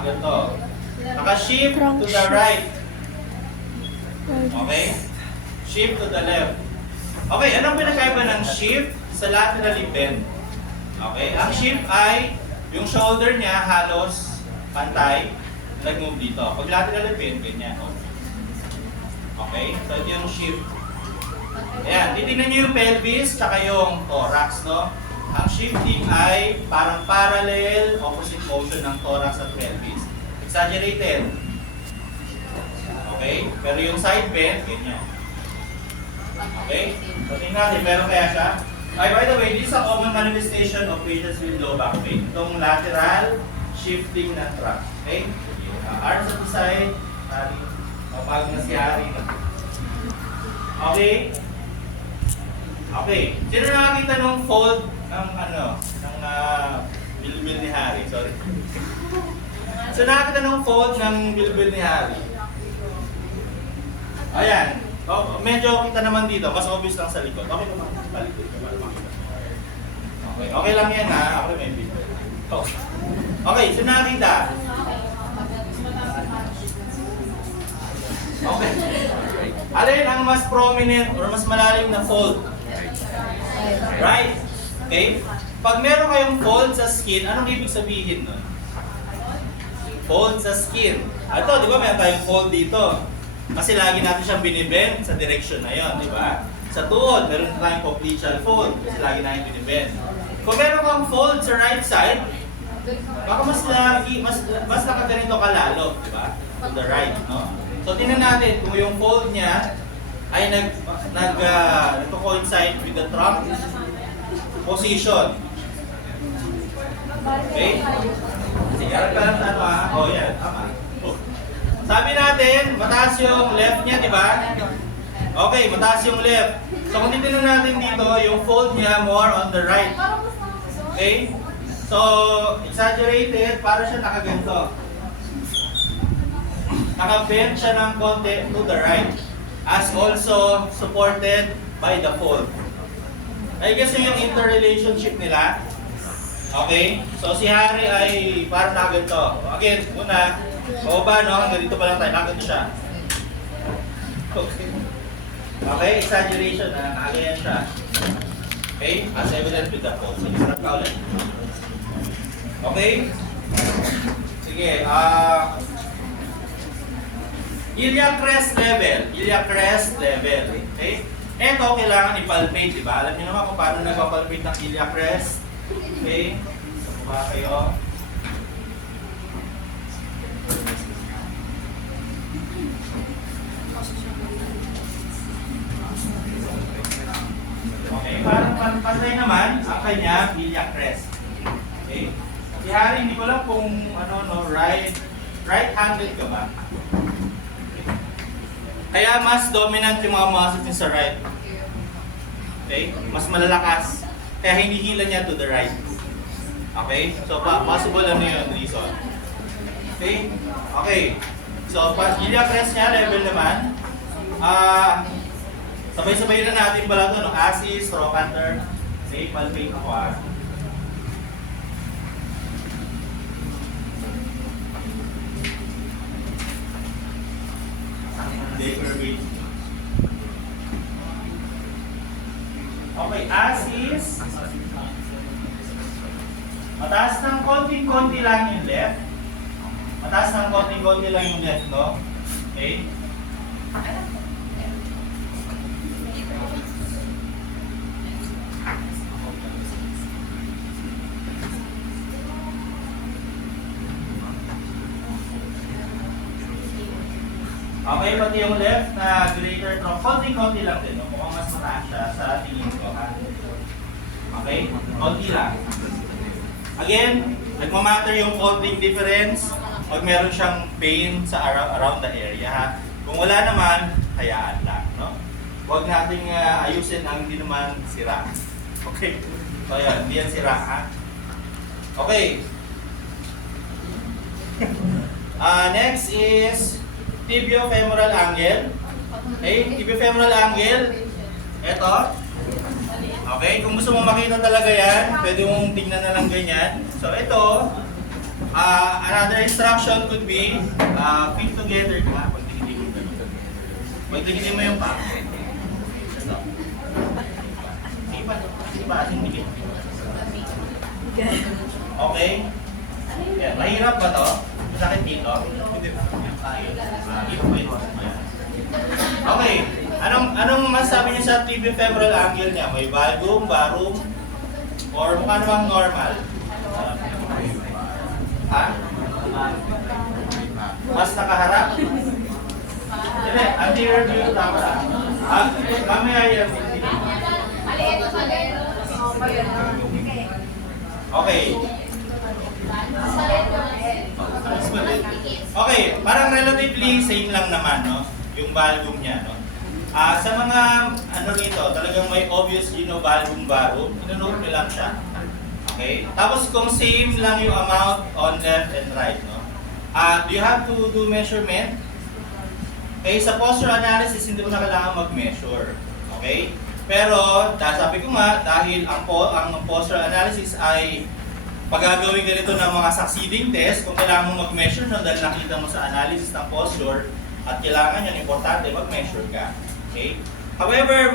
Ganito. Naka-shift to the right. Okay? Shift to the left. Okay, anong pinagkaiba ng shift sa laterally bend? Okay, ang shift ay yung shoulder niya halos pantay, nag-move dito. Pag laterally bend, ganyan. Okay, so ito yung shift. Ayan, titignan niyo yung pelvis tsaka yung thorax, no? Ang shifting ay parang parallel, opposite motion ng thorax at pelvis. Exaggerated. Okay, pero yung side bend, ganyan. Okay? So, tingnan natin, meron kaya siya? Ay, by the way, this is a common manifestation of patients with low back pain. Itong lateral shifting ng trunk. Okay? Arms at the side. Hari. Mapag na si Hari. Okay? Okay. Sino nakakita nung fold ng bilbil ni Hari? Sorry. So, nakakita nung fold ng bilbil ni Hari? Ayan. Oh, medyo kita naman dito, mas obvious lang sa likod. Okay naman, palikod ka para makita. Okay, okay lang yan ha. Ako may video. Okay. Okay, so nakita. Okay. Alin ang mas prominent or mas malalim na fold? Right? Okay? Pag meron kayong fold sa skin, anong ibig sabihin nun? Fold sa skin. Ito, di ba meron tayong fold dito? Kasi lagi natin siyang binibend sa direction na yon, di ba? Sa tuhod, meron tayong popliteal fold kasi lagi natin binibend. Kung meron kang fold sa right side, baka mas nakaganito ka lalo, di ba? To the right, no? So tingnan natin kung yung fold niya ay nagko-coincide with the trunk position. Okay? Sige, harap ka lang na ito ha. Oh, yan. Tama. Sabi natin, mataas yung left niya, di ba? Okay, mataas yung left. So kung titignan natin dito, yung fold niya more on the right. Okay? So, exaggerated, para siya nakaganto. Nakabend siya ng konti to the right. As also supported by the fold. I guess yung interrelationship nila. Okay? So si Hari ay parang nakaganto. Again, una, ba, no? Hanggang dito pa lang tayo. Nakaganto siya. Okay. Okay, exaggeration na. Nakagayan siya. Okay? As evident with the fold. Sige, start ka ulit. Okay? Sige, iliac crest level. Iliac crest level. Okay? Ito, kailangan i-palpate, di ba? Alam niyo naman kung paano nagpapalpate ng iliac crest. Okay? So, ba kayo? Okay, parang pantay naman ang kanya iliac crest. Okay? Si Hari, hindi ko lang kung right-handed ka ba? Kaya mas dominant yung mga muscles niya sa right. Okay? Mas malalakas. Kaya hinihila niya to the right. Okay? So, possible ano yun, reason. Okay? Okay. So, iliac crest niya, level naman. Sabay-sabay na natin pala ito, no? Axis, trochanter. Okay, palpate ako ah. Okay, axis. Mataas ng konting-konti lang yung left. Mataas ng konting-konti lang yung left, no? Okay? Okay, pati yung left na greater trunk, konti-konti lang din. No? Mukhang mas mataas siya sa tingin ko. Ha? Okay? Konti lang. Again, nagmamatter yung konting difference pag meron siyang pain sa around the area. Ha? Kung wala naman, hayaan lang. No? Huwag nating ayusin ang hindi naman sira. Okay? So yan, hindi yan sira. Ha? Okay. Next is tibiofemoral angle. Okay, tibiofemoral angle. Ito. Okay, kung gusto mo makita talaga yan, pwede mong tingnan na lang ganyan. So ito, Another instruction could be, fit together ka. Pag tinitigil mo ganun. Pag tinitigil mo yung pa. Iba, tinitigil. Okay? Yan. Mahirap ba to? Masakit dito? Hindi. Iba pa yun. Okay. Anong masasabi niyo sa TV femoral angle niya? May valgum, barum, or mukha namang normal? Ha? Mas nakaharap? Hindi, anterior view tama. Mamaya yan. Okay. Okay, parang relatively same lang naman, no? Yung valgum niya, no? Sa mga ano rito, talagang may obvious valgum barum, ino-note nyo lang siya. Okay? Tapos kung same lang yung amount on left and right, no? Do you have to do measurement? Okay, sa posture analysis, hindi mo na kailangan mag-measure. Okay? Pero, sabi ko nga, dahil ang posture analysis ay pagagawin ka nito ng mga succeeding test, kung kailangan mo mag-measure no, dahil nakita mo sa analysis ng posture, at kailangan yan, importante, mag-measure ka. Okay? However,